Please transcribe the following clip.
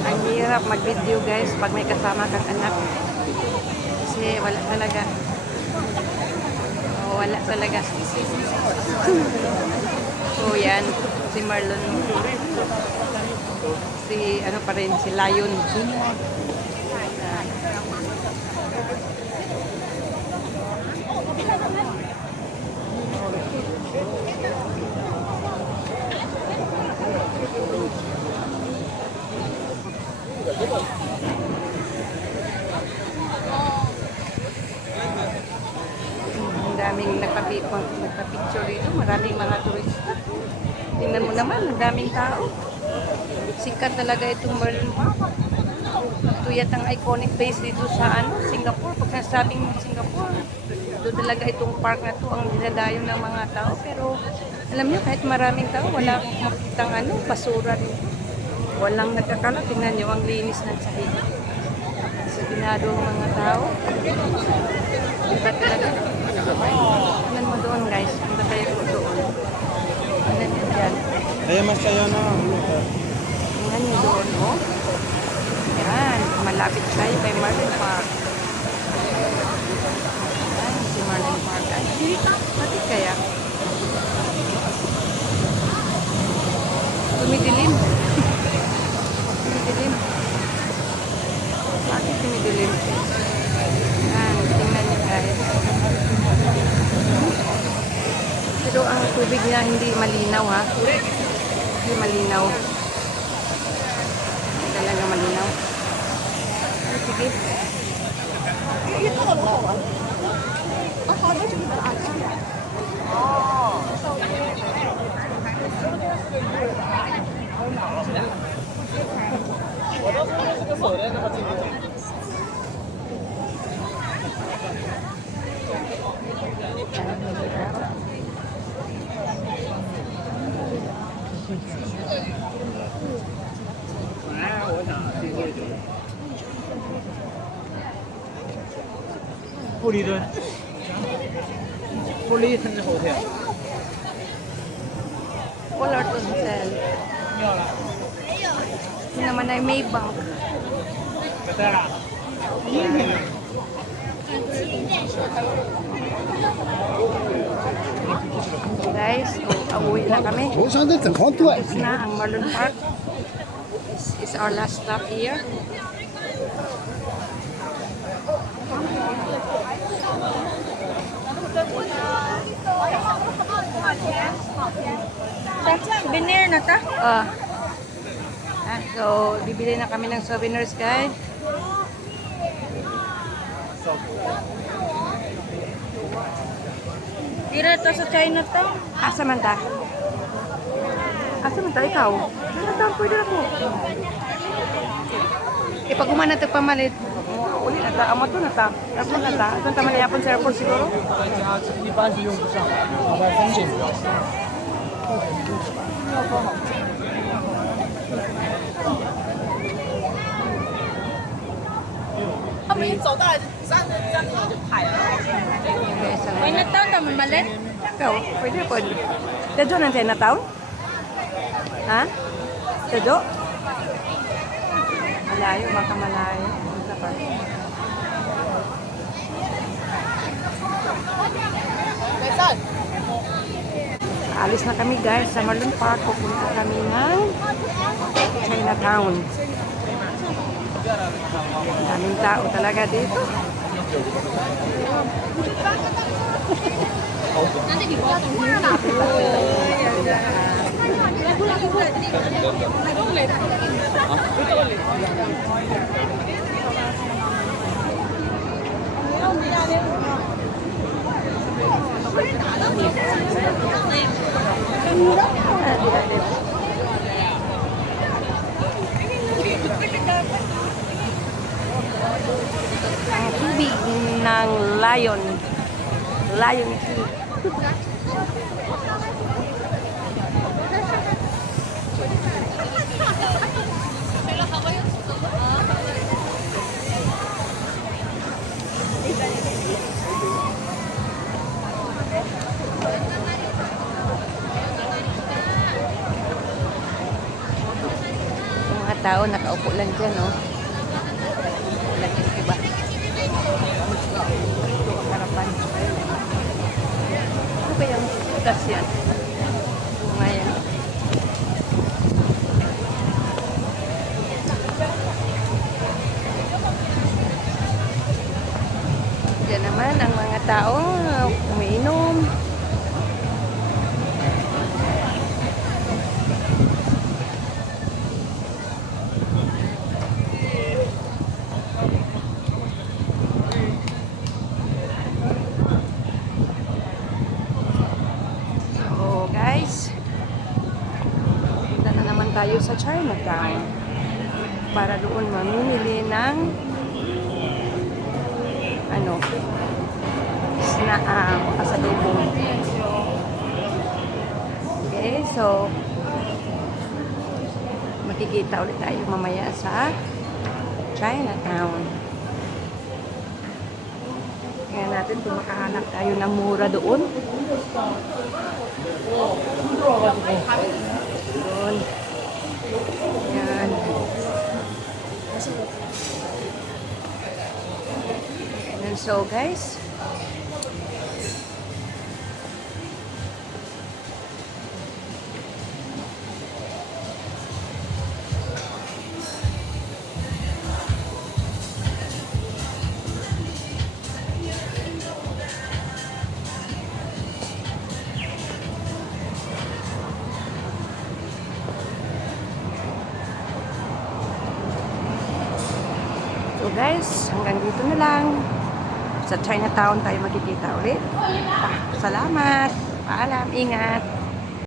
Ang hirap mag-video guys pag may kasama kang anak. Kasi wala talaga. Oh, wala talaga. So yan, si Marlon. Si ano pa rin, si Lion. Ang daming nagpa-picture dito. Maraming mga turista. Tingnan mo naman, ang daming tao. Sikat talaga itong Merlion Park. Ito yatang iconic place dito sa Singapore. Pag nasabing Singapore, ito talaga itong park na to ang dinadayo ng mga tao. Pero alam niyo, kahit maraming tao, wala akong makitang basura dito. Walang nagkakalat. Tingnan niyo ang linis ng sahig. Disiplinado ang mga tao. Iba talaga. Tingnan mo doon guys. Punta tayo po doon. Tingnan niyo dyan. Kaya mas kayo na. Tingnan niyo doon, oh. Yan. Malapit tayo kay Merlion Park. Yan, si Merlion Park. Ay, bakit kaya? Tumidilim. Tumidilim. Bakit tumidilim? Yan, tingnan niyo guys. Pero ang tubig niya hindi malinaw ha. Hindi malinaw. Hindi talaga malinaw. Ay, sige. Fullerton Hotel. Fullerton Hotel. Ito naman ay Maybank. Guys, uuwi na kami. Tapos na ang Merlion Park. This is our last stop here. Binir na ta? So, bibili na kami ng souvenirs guys. Tira to sa Chinatown. Asa man ta? Asa man ta? Ikaw? Chinatown, pwede ako. Pag umana ito pamalit, uli na ta. Amo to na ta. Airport na ta. Ito ta manayapon sa airport siguro. 一般是用不上，好吧，风险比较大。他们一走到来站地就排了。 Chinatown naman malit. Ikaw, pwede po. Tadyo ng Chinatown? Ha? Tadyo? Malayo, baka malayo. Punta pa. Alis na kami guys sa Merlion Park. Pupunta kami ng Chinatown. Daming tao talaga dito. Ang tubig ng Lion. Lion King. tao nakaupo lang dyan, no? Walang iba. Ito ang harapan. Ano ba yung gas yan? Ngayon. Diyan naman ang mga tao umiinom. So guys, punta na naman tayo sa Chinatown para doon mamimili ng ano, pasalubong. Okay, so makikita ulit tayo mamaya sa Chinatown. Kaya natin kung makahanap tayo ng mura doon. Doon. Yan. And so guys, hanggang dito na lang. Sa Chinatown tayo magkikita ulit. Salamat. Paalam. Ingat.